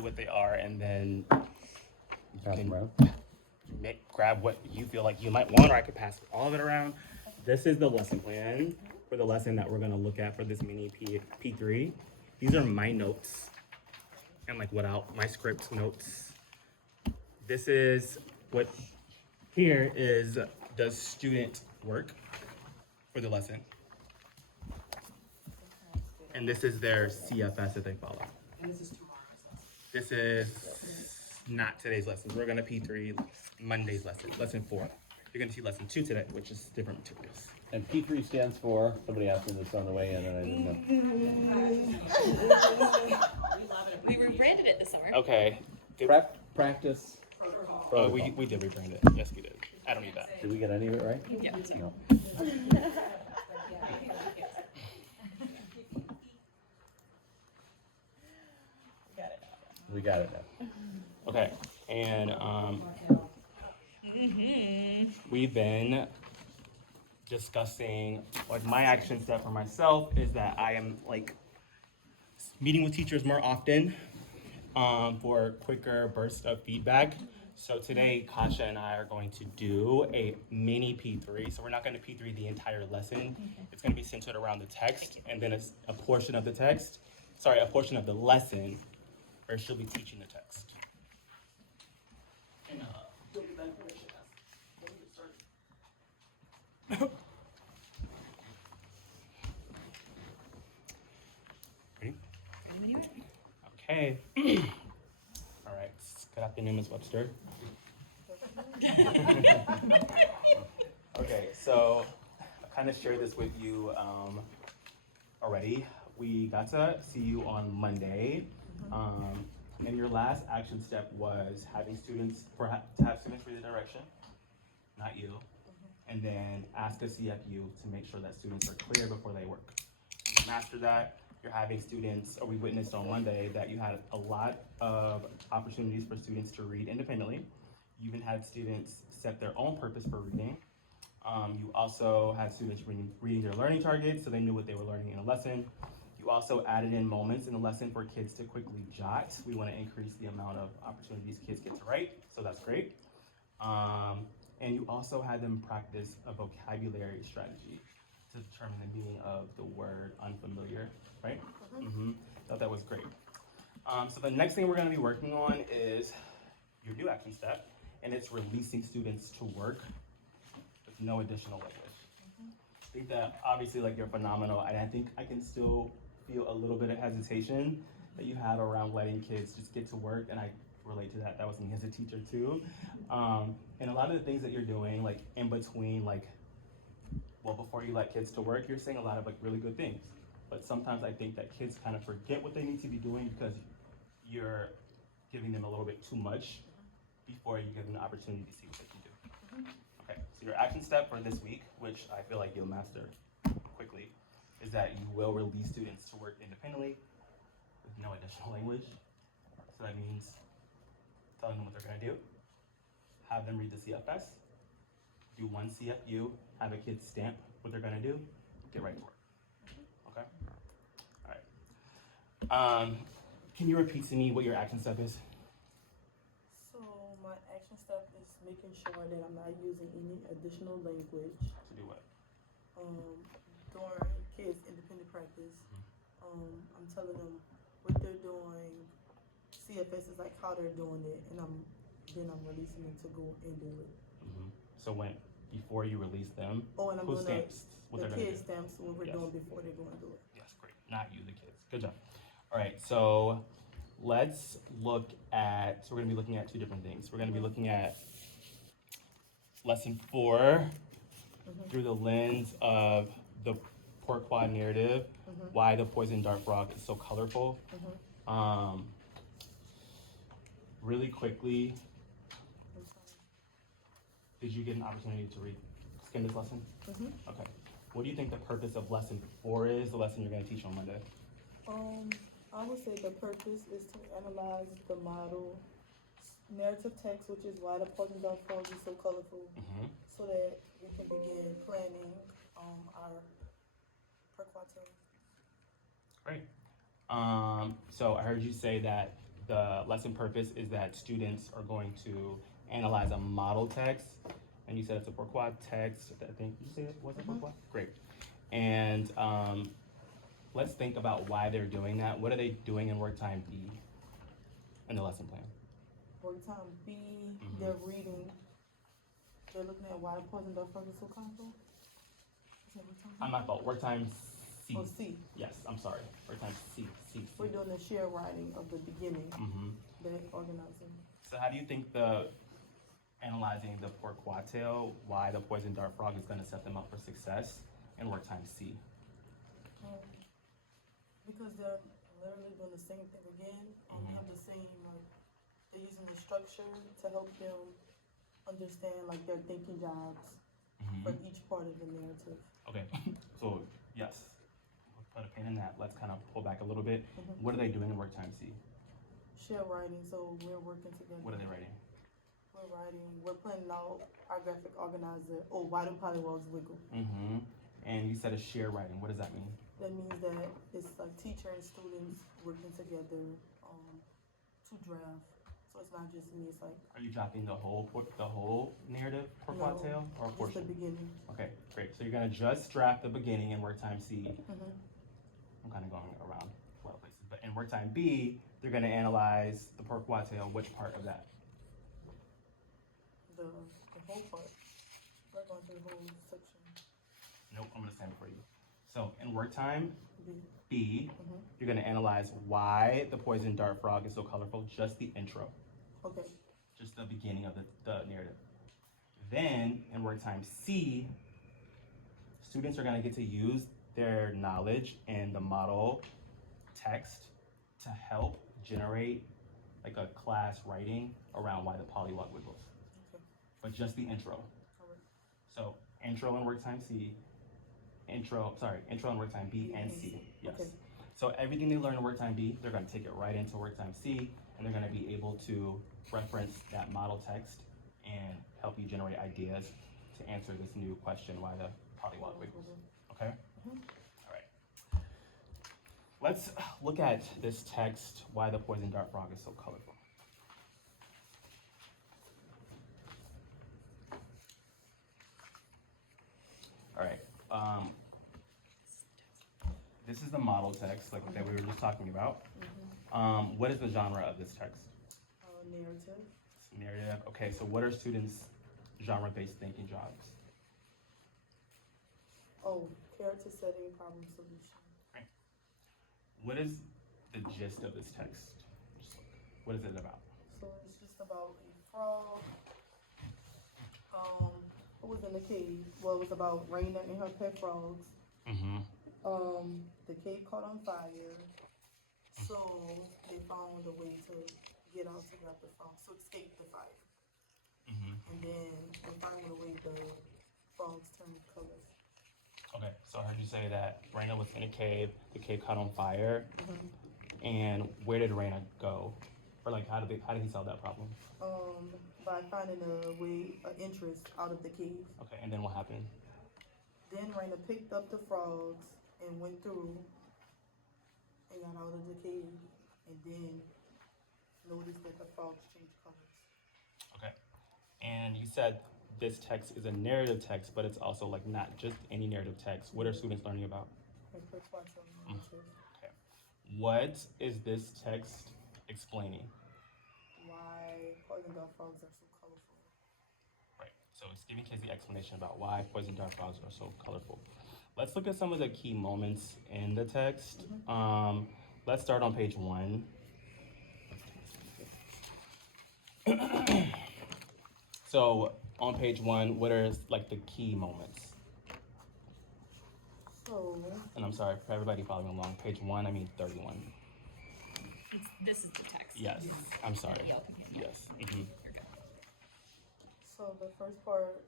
what they are, and then you Pass them can around. grab what you feel like you might want, or I could pass all of it around. This is the lesson plan for the lesson that we're gonna look at for this mini P3. These are my notes and like without my script notes. This is what here is the student work for the lesson. And this is their CFS that they follow. And this is tomorrow's lesson. This is not today's lesson. We're gonna P3 Monday's lesson, lesson 4. You're gonna see lesson 2 today, which is different materials. And P3 stands for, somebody asked me this on the way in and I didn't know. We rebranded it this summer. Okay. Practice. Oh, we did rebrand it. Yes, we did. I don't need that. Did we get any of it right? Yeah, so. No. We got it now. Okay, and we've been discussing, like my action step for myself is that I am like meeting with teachers more often for quicker bursts of feedback. So today, Kasha and I are going to do a mini P3. So we're not going to P3 the entire lesson. It's going to be centered around the text, and then a portion of the text, sorry, a portion of the lesson where she'll be teaching the text. And, you'll be back when she has. Ready? Okay. All right. Good afternoon, Ms. Webster. Okay, so I kind of shared this with you already. We got to see you on Monday. And your last action step was having students, to have students read the direction, not you, and then ask a CFU to make sure that students are clear before they work. And after that, you're having students, or we witnessed on Monday that you had a lot of opportunities for students to read independently. You even had students set their own purpose for reading. You also had students reading their learning targets so they knew what they were learning in a lesson. You also added in moments in the lesson for kids to quickly jot. We want to increase the amount of opportunities kids get to write, so that's great. And you also had them practice a vocabulary strategy to determine the meaning of the word unfamiliar, right? Thought that was great. So the next thing we're going to be working on is your new action step, and it's releasing students to work with no additional language. I think that obviously like you're phenomenal, and I think I can still feel a little bit of hesitation that you had around letting kids just get to work, and I relate to that. That was me as a teacher too. And a lot of the things that you're doing, like in between, like, well, before you let kids to work, you're saying a lot of like really good things. But sometimes I think that kids kind of forget what they need to be doing because you're giving them a little bit too much before you give them the opportunity to see what they can do. Okay, so your action step for this week, which I feel like you'll master quickly, is that you will release students to work independently with no additional language. So that means telling them what they're gonna do, have them read the CFS, do one CFU, have a kid stamp what they're gonna do, get right to work. Okay? All right. Can you repeat to me what your action step is? So my action step is making sure that I'm not using any additional language. To do what? During kids' independent practice, I'm telling them what they're doing. CFS is like how they're doing it, and I'm releasing them to go and do it. So before you release them, Oh, and I'm who gonna stamps what the they're gonna kids do? stamps what we're Yes. doing before they go and do it. Yes, great. Not you, the kids. Good job. All right, so let's look at, so we're gonna be looking at two different things. We're gonna be looking at lesson 4 through the lens of the Pourquoi narrative, why the poison dart frog is so colorful. Really quickly, did you get an opportunity to skim this lesson? Okay. What do you think the purpose of lesson 4 is, the lesson you're gonna teach on Monday? I would say the purpose is to analyze the model narrative text, which is why the poison dart frog is so colorful, so that we can begin planning our Pourquoi. Great. So I heard you say that the lesson purpose is that students are going to analyze a model text, and you said it's a pourquoi text. I think you say it was a pourquoi. Great. And let's think about why they're doing that. What are they doing in work time B in the lesson plan? Work time B, they're reading. They're looking at why the poison dart frog is so colorful. Is that work time B? My fault. Work time C. Oh, C. Yes, I'm sorry. Work time C. We're doing the share writing of the beginning. They're organizing. So how do you think analyzing the pourquoi tale, why the poison dart frog is going to set them up for success in work time C? Because they're literally doing the same thing again. They have the same, like, they're using the structure to help them understand, like, their thinking jobs for each part of the narrative. Okay, so yes, we'll put a pin in that. Let's kind of pull back a little bit. What are they doing in work time C? Share writing, so we're working together. What are they writing? We're planning out our graphic organizer. Oh, why do polywalls wiggle? And you said a share writing. What does that mean? That means that it's like teacher and students working together to draft. So it's not just me. It's like, Are you dropping the whole narrative pourquoi No, tale or a just the portion? beginning. Okay, great. So you're gonna just draft the beginning in work time C. I'm kind of going around a lot of places, but in work time B, they're gonna analyze the pourquoi tale. Which part of that? The whole part. We're going through the whole section. Nope, I'm gonna stand for you. So in work time B. B, you're gonna analyze why the poison dart frog is so colorful, just the intro, Okay. just the beginning of the narrative. Then in work time C, students are gonna get to use their knowledge in the model text to help generate like a class writing around why the polywog wiggles, Okay. but just the intro. Correct. So intro in work time C, intro in work time B and C. Yes. Okay. So everything they learn in work time B, they're gonna take it right into work time C, and they're gonna be able to reference that model text and help you generate ideas to answer this new question, why the polywog wiggles. Okay? All right. Let's look at this text, why the poison dart frog is so colorful. All right. This is the model text, like that we were just talking about. What is the genre of this text? Narrative. It's narrative. Okay, so what are students' genre-based thinking jobs? Oh, character setting, problem solution. What is the gist of this text? What is it about? So it's just about a frog. Who was in the cave? Well, it was about Raina and her pet frogs. The cave caught on fire, so they found a way to get out to get the frogs, to escape the fire. And then the fire went away, the frogs turned colors. Okay, so I heard you say that Raina was in a cave, the cave caught on fire, and where did Raina go? Or like, how did he solve that problem? By finding a way, an entrance out of the cave. Okay, and then what happened? Then Raina picked up the frogs and went through and got out of the cave, and then noticed that the frogs changed colors. Okay, and you said this text is a narrative text, but it's also like not just any narrative text. What are students learning about? Okay. What is this text explaining? Why poison dart frogs are so colorful. Right, so it's giving kids the explanation about why poison dart frogs are so colorful. Let's look at some of the key moments in the text. Let's start on page 1. So on page 1, what are like the key moments? So, And I'm sorry for everybody following along. Page 1, I mean 31. This is the text. Yes, I'm sorry. Y'all can hear me. Yes. You're good. so the first part,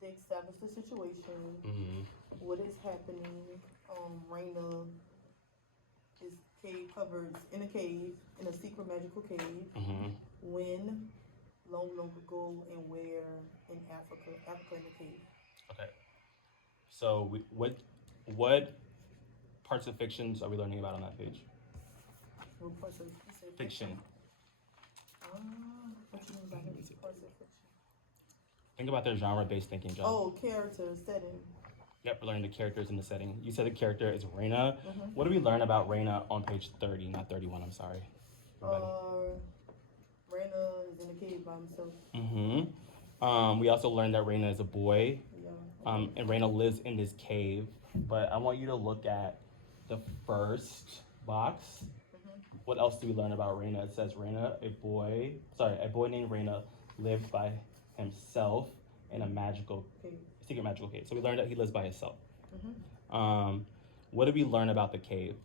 they establish the situation, what is happening. Raina is covered in a cave, in a secret magical cave. When, long ago, and where in Africa in the cave. Okay. So what parts of fictions are we learning about on that page? What parts of you said Fiction. What you mean by parts of fiction? Think about their genre-based thinking, John. Oh, character, setting. Yep, we're learning the characters in the setting. You said the character is Raina. Mhm. What do we learn about Raina on page 30, not 31, I'm sorry. Raina is in the cave by himself. We also learned that Raina is a boy. Yeah. And Raina lives in this cave. But I want you to look at the first box. What else do we learn about Raina? It says a boy named Raina lived by himself in a secret magical cave. So we learned that he lives by himself. What did we learn about the cave?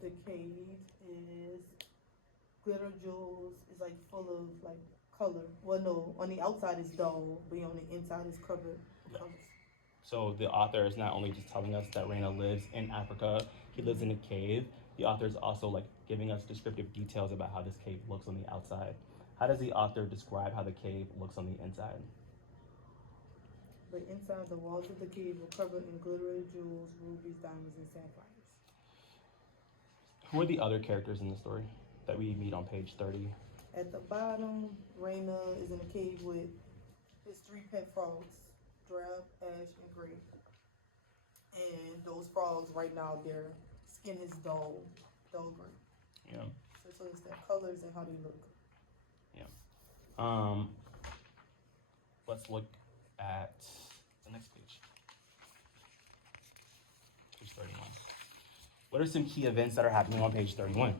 The cave is glitter jewels. It's like full of like color. Well, no, on the outside it's dull, but on the inside it's covered with colors. So the author is not only just telling us that Raina lives in Africa, he lives in a cave. The author is also like giving us descriptive details about how this cave looks on the outside. How does the author describe how the cave looks on the inside? But inside the walls of the cave were covered in glitter jewels, rubies, diamonds, and sapphires. Who are the other characters in the story that we meet on page 30? At the bottom, Raina is in a cave with his 3 pet frogs, drab, ash, and gray. And those frogs right now, their skin is dull gray. Yeah. So it's their colors and how they look. Yeah. Let's look at the next page. Page 31. What are some key events that are happening on page 31?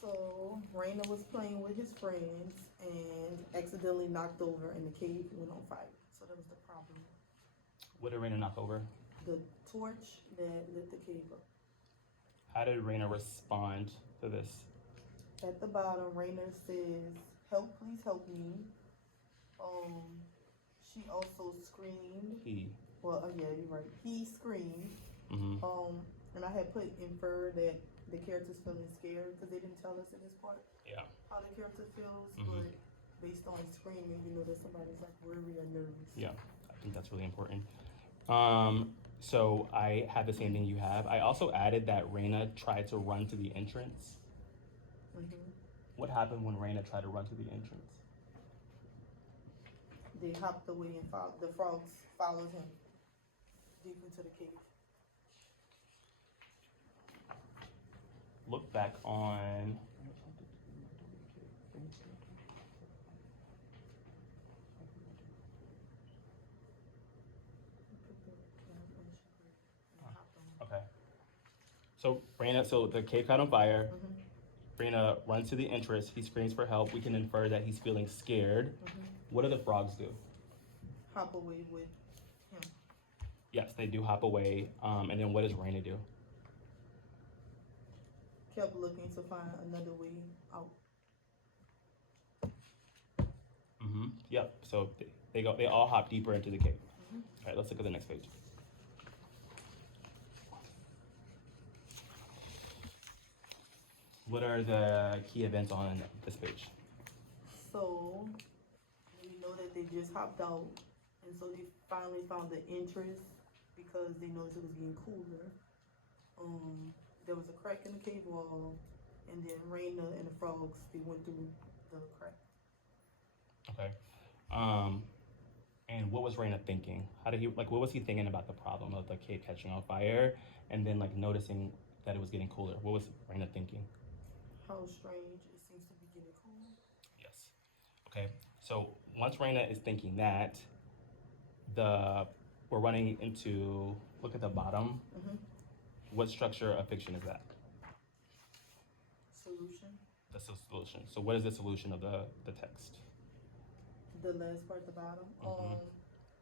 So Raina was playing with his friends and accidentally knocked over and the cave went on fire. So that was the problem. What did Raina knock over? The torch that lit the cave up. How did Raina respond to this? At the bottom, Raina says, "Help, please help me." She also screamed. Well, yeah, you're right. He screamed. And I had infer that the character's feeling scared because they didn't tell us in this part. Yeah. How the character feels, but based on screaming, you know that somebody's like worried or nervous. Yeah, I think that's really important. So I had the same thing you have. I also added that Raina tried to run to the entrance. What happened when Raina tried to run to the entrance? They hopped away and the frogs followed him deep into the cave. Look back on. Okay. So the cave caught on fire. Raina runs to the entrance. He screams for help. We can infer that he's feeling scared. What do the frogs do? Hop away with him. Yes, they do hop away. And then what does Raina do? Kept looking to find another way out. Yep. So they all hop deeper into the cave. All right, let's look at the next page. What are the key events on this page? So we know that they just hopped out, and so they finally found the entrance because they noticed it was getting cooler. There was a crack in the cave wall, and then Raina and the frogs, they went through the crack. Okay. And what was Raina thinking? What was he thinking about the problem of the cave catching on fire, and then noticing that it was getting cooler? What was Raina thinking? How strange it seems to be getting cool. Yes. Okay. So once Raina is thinking that, we're running into, look at the bottom. What structure of fiction is that? Solution. The solution. So what is the solution of the text? The last part at the bottom.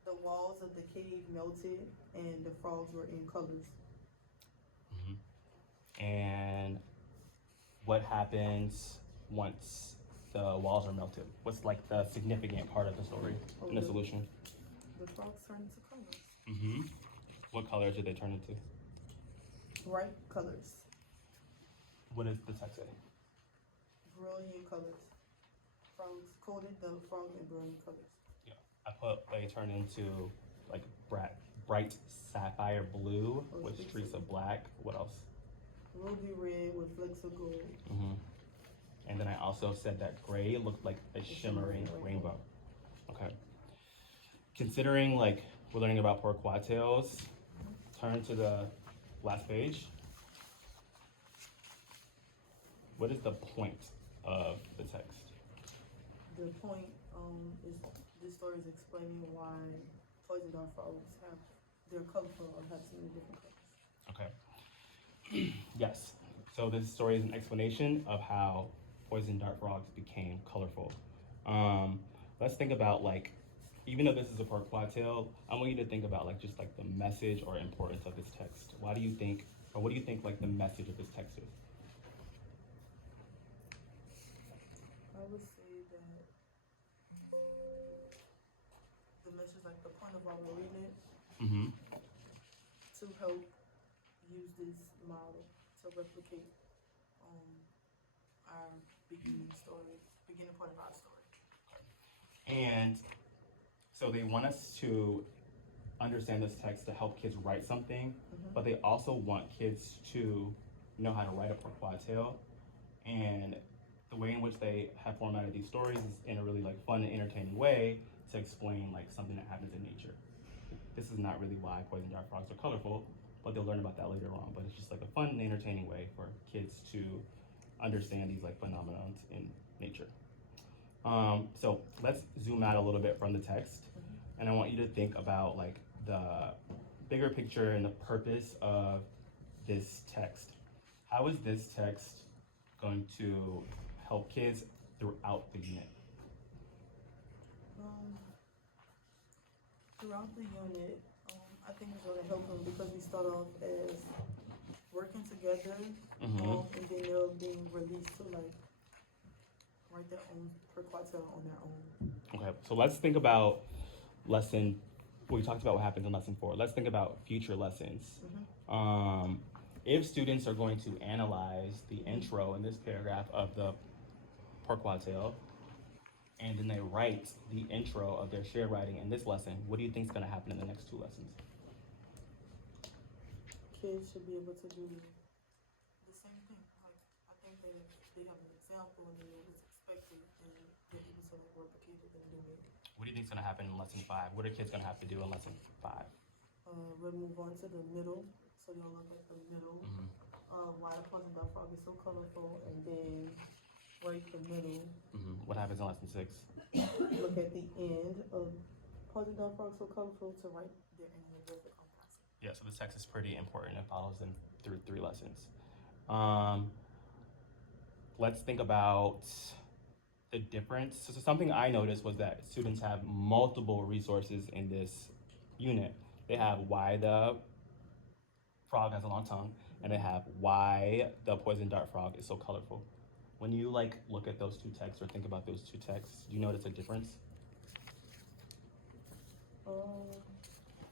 The walls of the cave melted and the frogs were in colors. And what happens once the walls are melted? What's the significant part of the story in the solution? The frogs turn into colors. What colors did they turn into? Bright colors. What does the text say? Brilliant colors. Frogs coated the frog in brilliant colors. Yeah, I put they turn into bright sapphire blue with streaks of black. What else? ruby red with flecks of gold. And then I also said that gray looked like a shimmering rainbow. Okay. Considering like we're learning about porquatails, turn to the last page. What is the point of the text? The point is this story is explaining why poison dart frogs they're colorful or have so many different colors. Okay. Yes. So this story is an explanation of how poison dart frogs became colorful. Let's think about like, even though this is a porquatail, I want you to think about like just like the message or importance of this text. Why do you think, or what do you think like the message of this text is? I would say that the message, like the point of why we're reading it, to help use this model to replicate our beginning part of our story. And so they want us to understand this text to help kids write something, but they also want kids to know how to write a porquatail. And the way in which they have formatted these stories is in a really like fun and entertaining way to explain like something that happens in nature. This is not really why poison dart frogs are colorful, but they'll learn about that later on. But it's just like a fun and entertaining way for kids to understand these like phenomena in nature. So let's zoom out a little bit from the text, and I want you to think about like the bigger picture and the purpose of this text. How is this text going to help kids throughout the unit? Throughout the unit, I think it's going to help them because we start off as working together, and then they're being released to like write their own porquatail on their own. Okay, so let's think about we talked about what happens in lesson 4. Let's think about future lessons. If students are going to analyze the intro in this paragraph of the porquatail, and then they write the intro of their shared writing in this lesson, what do you think is going to happen in the next 2 lessons? Kids should be able to do the same thing. Like, I think that if they have an example and they know what's expected, then they're able to like replicate it and do it. What do you think is going to happen in lesson 5? What are kids going to have to do in lesson 5? We'll move on to the middle. So they'll look at the middle of why the poison dart frog is so colorful, and then write the middle. What happens in lesson 6? Look at the end of poison dart frog so colorful to write their anamorphic composite. Yeah, so this text is pretty important. It follows them through 3 lessons. Let's think about the difference. So something I noticed was that students have multiple resources in this unit. They have why the frog has a long tongue, and they have why the poison dart frog is so colorful. When you like look at those 2 texts or think about those 2 texts, do you notice a difference?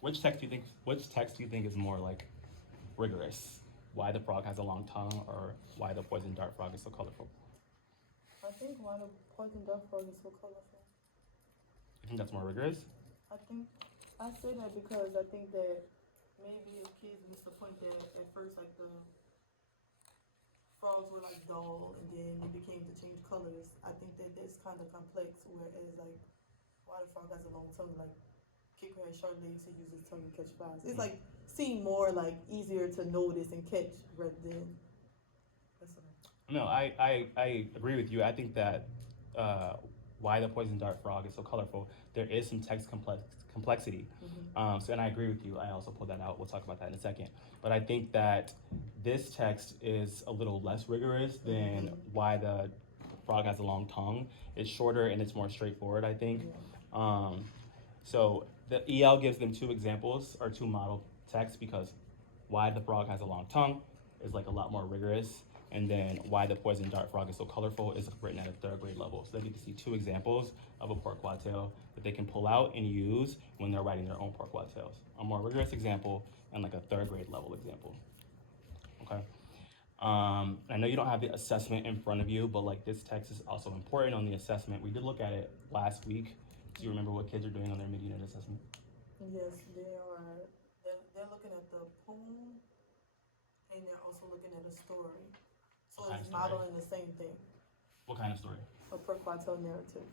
Which text do you think is more like rigorous? Why the frog has a long tongue, or why the poison dart frog is so colorful? I think why the poison dart frog is so colorful. You think that's more rigorous? I say that because I think that maybe if kids missed the point that at first like the frogs were like dull and then they became to change colors. I think that that's kind of complex, whereas like why the frog has a long tongue, like Kicker has short legs, he uses his tongue to catch flies. It's like seem more like easier to notice and catch rather than that's what No, I agree with you. I think that why the poison dart frog is so colorful, there is some text complexity. And I agree with you. I also pulled that out. We'll talk about that in a second. But I think that this text is a little less rigorous than why the frog has a long tongue. It's shorter and it's more straightforward, I think. So the EL gives them 2 examples or 2 model texts, because why the frog has a long tongue is like a lot more rigorous, and then why the poison dart frog is so colorful is written at a 3rd grade level. So they get to see 2 examples of a porquatail that they can pull out and use when they're writing their own porquatails. A more rigorous example and like a 3rd grade level example. Okay. I know you don't have the assessment in front of you, but like this text is also important on the assessment. We did look at it last week. Do you remember what kids are doing on their mid-unit assessment? Yes, they are. They're looking at the poem and they're also looking at a story. So What kind it's of story? modeling the same thing, What kind of story? a per quartile narrative.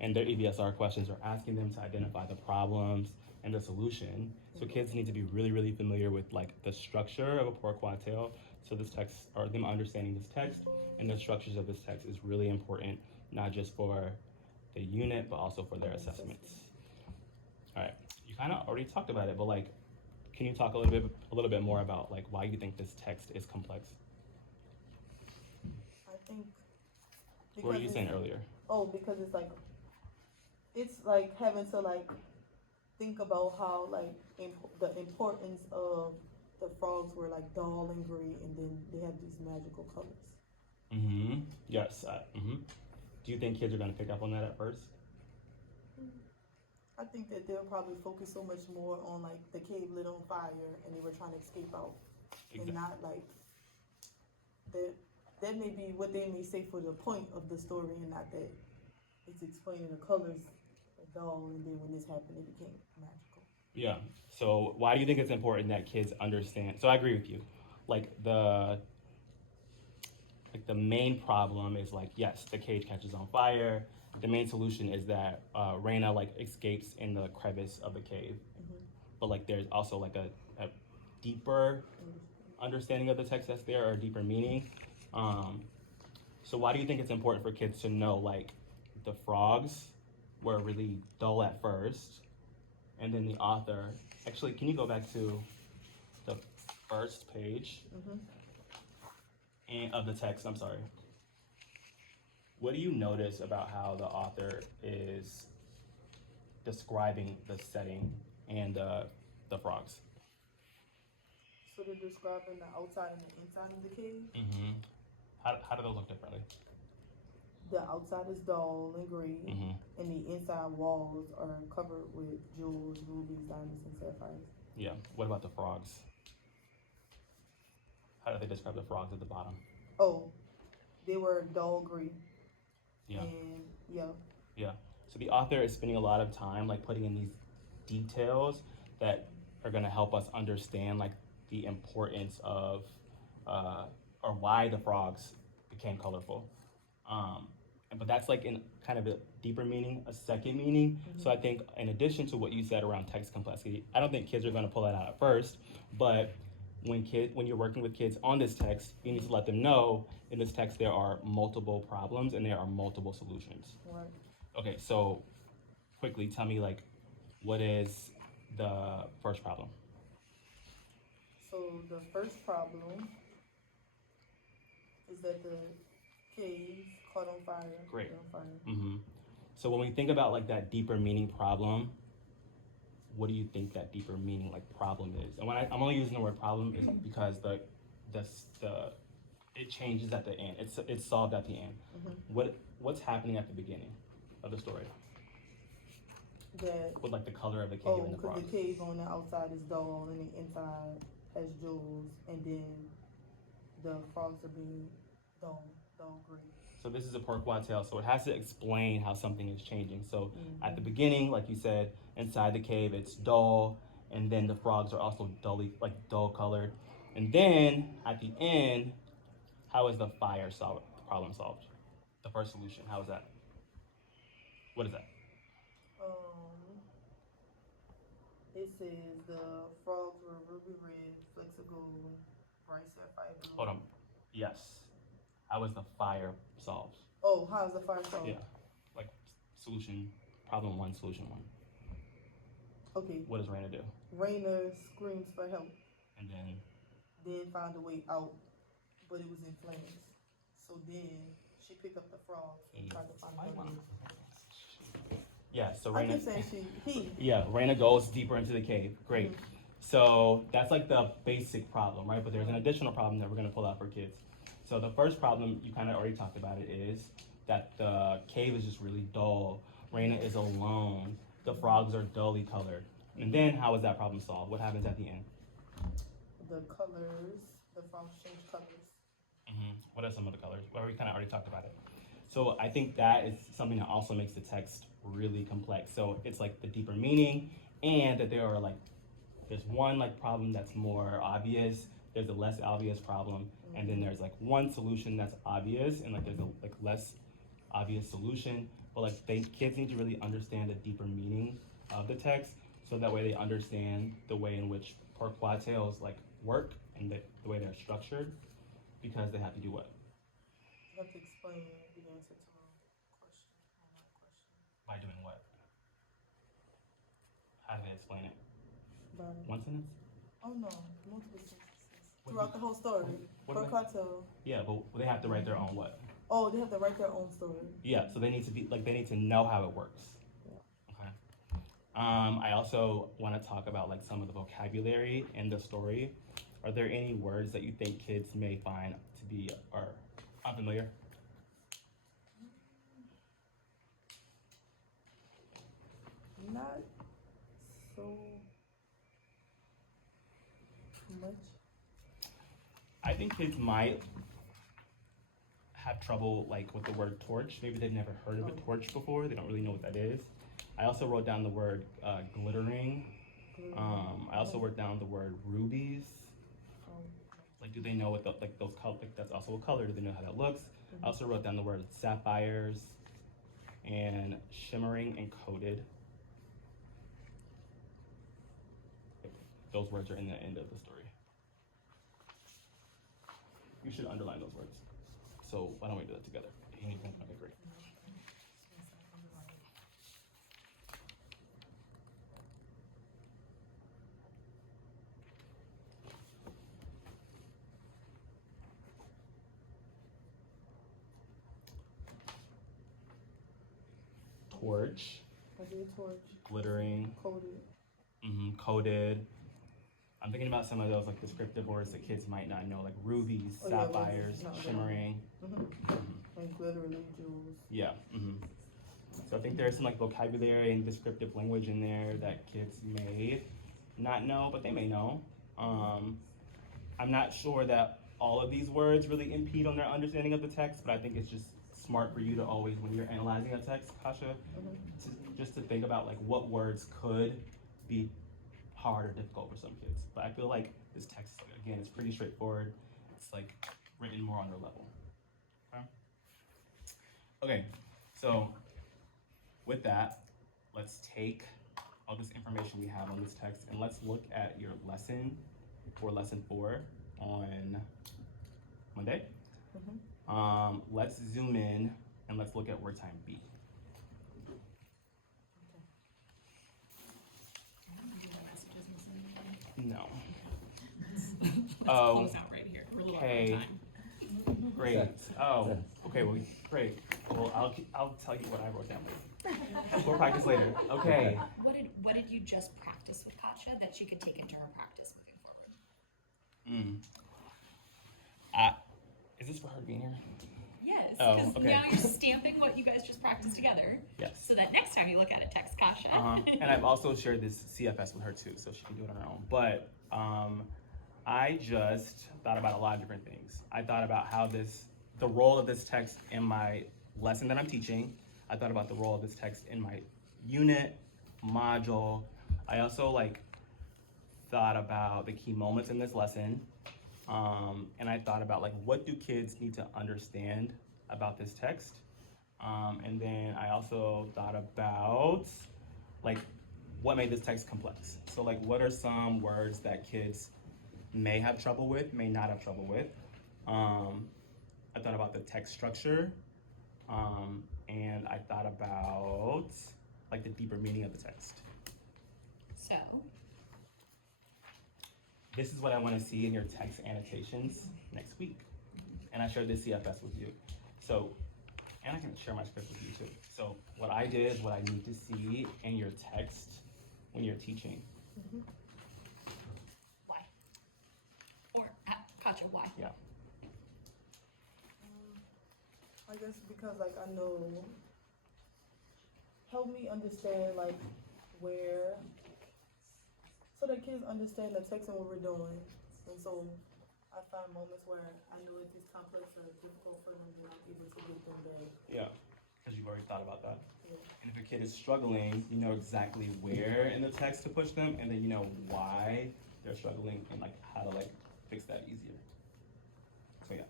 And their EBSR questions are asking them to identify the problems and the solution. So kids need to be really, really familiar with like the structure of a poor quatrain. So this text, or them understanding this text and the structures of this text is really important, not just for the unit, but also for their assessments. All right, you kind of already talked about it, but like, can you talk a little bit more about like why you think this text is complex? I think. What were you saying earlier? Oh, because it's like having to like think about how like the importance of the frogs were like dull and gray, and then they have these magical colors. Yes. Do you think kids are going to pick up on that at first? I think that they'll probably focus so much more on like the cave lit on fire and they were trying to escape out, and not like that may be what they may say for the point of the story, and not that it's explaining the colors are dull, and then when this happened, it became magical. Yeah. So why do you think it's important that kids understand? So I agree with you. Like the main problem is like, yes, the cage catches on fire. The main solution is that Raina like escapes in the crevice of the cave. But like there's also like a deeper understanding of the text that's there, or a deeper meaning. So why do you think it's important for kids to know like the frogs were really dull at first, and then the author, actually, can you go back to the first page and of the text, I'm sorry. What do you notice about how the author is describing the setting and the frogs? So they're describing the outside and the inside of the cave. How do those look differently? The outside is dull and gray, and the inside walls are covered with jewels, rubies, diamonds, and sapphires. Yeah. What about the frogs? How do they describe the frogs at the bottom? Oh, they were dull green. Yeah. And yeah. So the author is spending a lot of time like putting in these details that are going to help us understand like the importance of or why the frogs became colorful. But that's like in kind of a deeper meaning, a second meaning. So I think in addition to what you said around text complexity, I don't think kids are going to pull that out at first, but when you're working with kids on this text, you need to let them know in this text there are multiple problems and there are multiple solutions. Right. Okay, so quickly tell me like what is the first problem? So the first problem is that the cave caught on fire. Great. On fire. So when we think about like that deeper meaning problem, what do you think that deeper meaning like problem is? And when I'm only using the word problem is because it changes at the end. It's solved at the end. What's happening at the beginning of the story? That with like the color of the cave and the frogs. Because the cave on the outside is dull and the inside has jewels, and then the frogs are being dull green. So this is a per quatrain, so it has to explain how something is changing. So at the beginning, like you said, inside the cave it's dull, and then the frogs are also dull colored. And then at the end, how is the fire problem solved? The first solution, how is that? What is that? It says the frogs were ruby red, flexible, bright sapphire blue. Hold on. Yes. How is the fire solved? Oh, how is the fire solved? Yeah. Like solution, problem one, solution one. Okay. What does Raina do? Raina screams for help. And then found a way out, but it was in flames. So then she picked up the frogs and tried to find a way. Yeah, so Raina. I keep saying he. Yeah, Raina goes deeper into the cave. Great. So that's like the basic problem, right? But there's an additional problem that we're gonna pull out for kids. So the first problem, you kind of already talked about it, is that the cave is just really dull. Raina is alone. The frogs are dully colored. And then how is that problem solved? What happens at the end? The frogs change colors. What are some of the colors? Well, we kind of already talked about it. So I think that is something that also makes the text really complex. So it's like the deeper meaning, and that there are like, there's one like problem that's more obvious, there's a less obvious problem, and then there's like one solution that's obvious, and like there's a like less obvious solution. But like kids need to really understand the deeper meaning of the text, so that way they understand the way in which quartiles like work and the way they're structured, because they have to do what? You have to explain the answer to my question. By doing what? How do they explain it? By, One sentence? oh no, multiple sentences. What Throughout the whole story. what Per do they- cartel. Yeah, but they have to write their own what? Oh, they have to write their own story. Yeah, so they need to be like, they need to know how it works. Okay. I also want to talk about like some of the vocabulary in the story. Are there any words that you think kids may find to be or unfamiliar? Not so much. I think kids might have trouble like with the word torch. Maybe they've never heard of a torch before. They don't really know what that is. I also wrote down the word glittering. I also wrote down the word rubies. Like, do they know what the, like those color? Like, that's also a color. Do they know how that looks? I also wrote down the word sapphires and shimmering and coated. Those words are in the end of the story. You should underline those words. So why don't we do that together? You need to, okay, great. Torch, I did torch. glittering, Coded. coated. I'm thinking about some of those like descriptive words that kids might not know, like rubies, Oh, yeah, sapphires, rubies. No, shimmering. And glittery jewels. Yeah. So I think there's some like vocabulary and descriptive language in there that kids may not know, but they may know. I'm not sure that all of these words really impede on their understanding of the text, but I think it's just smart for you to always, when you're analyzing a text, Kasha, just to think about like what words could be hard or difficult for some kids. But I feel like this text, again, is pretty straightforward. It's like written more on their level. Okay, so with that, let's take all this information we have on this text and let's look at your lesson for lesson 4 on Monday. Let's zoom in and let's look at word time B. No. Oh, Close out right here. We're a little okay. over time. Great. Oh, okay. Well, great. Well, I'll tell you what I wrote down later. We'll practice later. Okay. What did you just practice with Katja that she could take into her practice moving forward? Is this for her being here? Yes, Oh, because okay. now you're stamping what you guys just practiced together. Yes. So that next time you look at it, text Katja. And I've also shared this CFS with her too, so she can do it on her own. But I just thought about a lot of different things. I thought about how the role of this text in my lesson that I'm teaching. I thought about the role of this text in my unit, module. I also thought about the key moments in this lesson. And I thought about what do kids need to understand about this text? And then I also thought about what made this text complex. So what are some words that kids may have trouble with, may not have trouble with? I thought about the text structure, and I thought about the deeper meaning of the text. So, this is what I want to see in your text annotations next week. And I shared this CFS with you. So, and I can share my script with you too. So what I did is what I need to see in your text when you're teaching. why? Or, Katja, why? Yeah. I guess because I know, help me understand where, so that kids understand the text and what we're doing. And so I find moments where I know if it's complex or difficult for them, then I'm able to get them back. Yeah, because you've already thought about that. Yeah. And if a kid is struggling, you know exactly where in the text to push them, and then you know why they're struggling and how to fix that easier. So yes.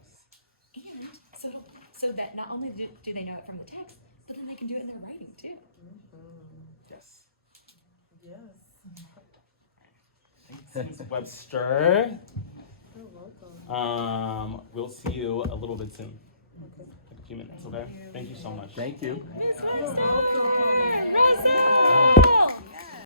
And so that not only do they know it from the text, but then they can do it in their writing too. Yes. Yes. Thanks, Ms. Webster. You're welcome. We'll see you a little bit soon. Okay. In a few minutes, okay? Thank you so much. Thank you. Miss You're welcome. Webster!